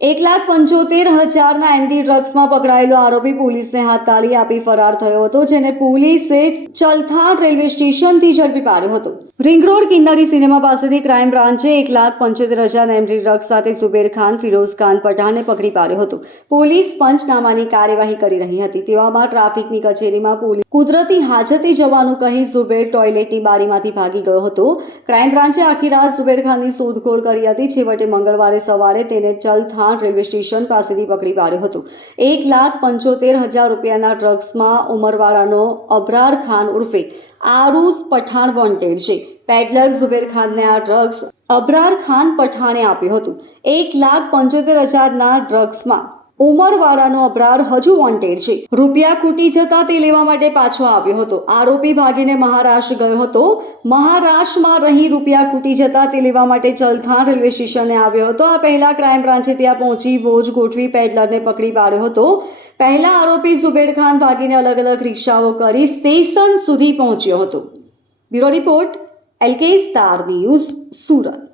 1,75,000 MD ડ્રગ્સમાં પકડાયેલો આરોપી પોલીસને હાથતાળી આપી ફરાર થયો હતો, જેને પોલીસે ચલથાણ રેલવે સ્ટેશનથી ઝડપી પાડ્યો હતો. રિંગ રોડ કિન્નરી સિનેમા પાસેથી ક્રાઇમ બ્રાન્ચે 1,75,000 એમડી ડ્રગ્સ સાથે ઝુબેર ખાન, ફિરોઝ ખાન પઠાણને પકડી પાડ્યો હતો. પોલીસ પંચનામાની કાર્યવાહી કરી રહી હતી. તેવામાં ટ્રાફિકની કચેરીમાં પોલીસ કુદરતી હાજતે જવાનું કહી ઝુબેર ટોયલેટની બારીમાંથી ભાગી ગયો હતો. ક્રાઇમ બ્રાન્ચે આખી રાત ઝુબેર ખાનની શોધખોળ કરી હતી. છેવટે મંગળવારે સવારે તેને ચલથાણ રેલવે સ્ટેશન પાસેથી પકડી પાડ્યો હતો. 1,75,000 રૂપિયાના ડ્રગ્સમાં ઉમરવાડાનો અબરાર ખાન ઉર્ફે આરુઝ પઠાણ વોન્ટેડ છે. પેડલર ઝુબેર ખાનને આ ડ્રગ્સ અબરાર ખાન પઠાણે આપ્યું હતું. 1,75,000ના ડ્રગ્સમાં ઉમરવાડાનો અબરાર હજુ વોન્ટેડ છે. રૂપિયા ખૂટી જતા તે લેવા માટે પાછો આવ્યો હતો. આરોપી ભાગીને મહારાષ્ટ્ર ગયો હતો. મહારાષ્ટ્રમાં રહી રૂપિયા ખૂટી જતા તે લેવા માટે ચલથાણ રેલવે સ્ટેશને આવ્યો હતો. આ પહેલા ક્રાઇમ બ્રાન્ચે ત્યાં પહોંચી વોચ ગોઠવી પેડલરને પકડી પાડ્યો હતો. પહેલા આરોપી ઝુબેર ખાન ભાગીને અલગ અલગ રિક્ષાઓ કરી સ્ટેશન સુધી પહોંચ્યો હતો. Bureau report LK star news, Surat.